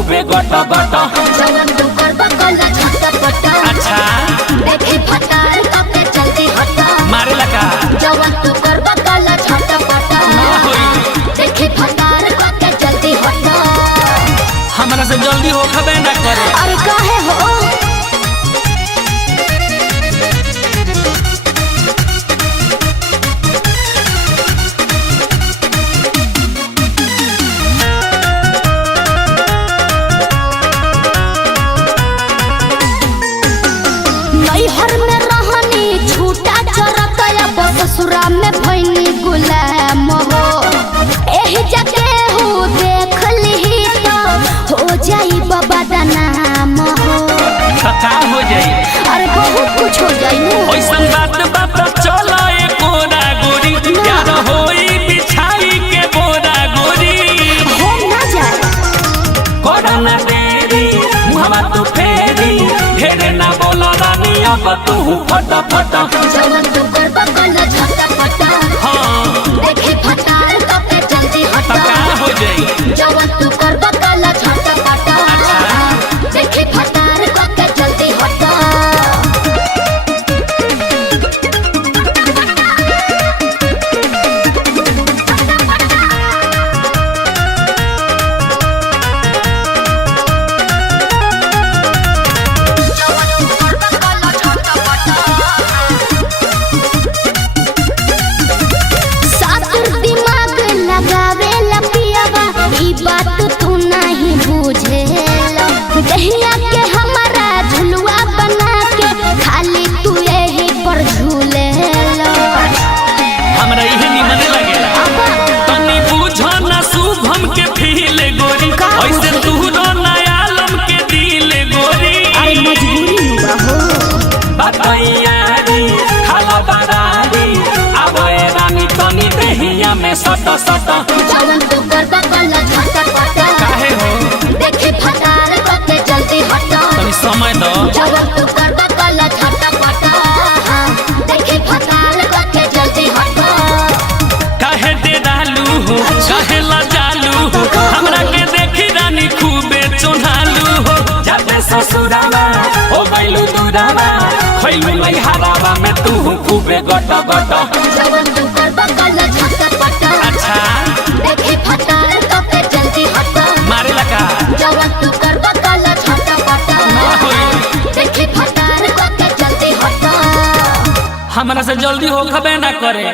खूबे गटा गटा जवन तू करबा कला झटपटा अच्छा देखी फटार कपे चलती हटा मारे लगा जवन तू करबा कला झटपटा ना होई देखी फटार कपे चलती हटा हमरा से जल्दी हो खबे ना करे अरे काहे हो नैहर में रहनी छूटा चरतया ससुरा में भइनी गुलाम हो एही जगह हो देख ली तो हो जाई बाबा दा नाम हो का हो जाई अरे बहुत कुछ हो जाई नु ओइसन बात चला ए कोरा गोरी यार होई बिछाई के बोरा गोरी हो ना जाए कोरा ना देरी मुहवा तू फेरी ढेरे ना बोला रानी अब तू फटा फटा जवन तू करबा कला झटपटा हां देखी फटार कपे जल्दी हटा का हो जाई जवन तू करबा कला झटपटा देखी फटार कपे जल्दी हटा बात तू नहीं बुझेला दहिया के हमारा झुलुआ बना के खाली तू यही पर झूलेला हमरा इहे निमन लागेला तनी बुझो ना शुभम के फील गोरी ऐसे तू रो ना आलम के दिल गोरी अरे मजबूरी हुआ हो बताइयारी खाला बरारी अब ए रानी तनी दहिया में सटा सटा जवन तू करबा कला झटपटा काहे हो देखी फटार कपे जल्दी हटा तनी समय दो जवन तू करबा कला झटपटा देखी फटार कपे जल्दी हटा काहे दे डालू हो काहे ला जालू हो हमरा के देखी रानी खूबे चोनालू हो जाते ससुरावा ओ गइलू दूरावा खइलू लई हरावा में तू खूबे गटा गटा जवन तू करबा कला झटपटा अच्छा देखी फटार कपे जल्दी हटा मारे लगा जवन तू करबा कला झटपटा ना होई देखी फटार कपे जल्दी हटा हमरा से जल्दी हो खबे ना करे।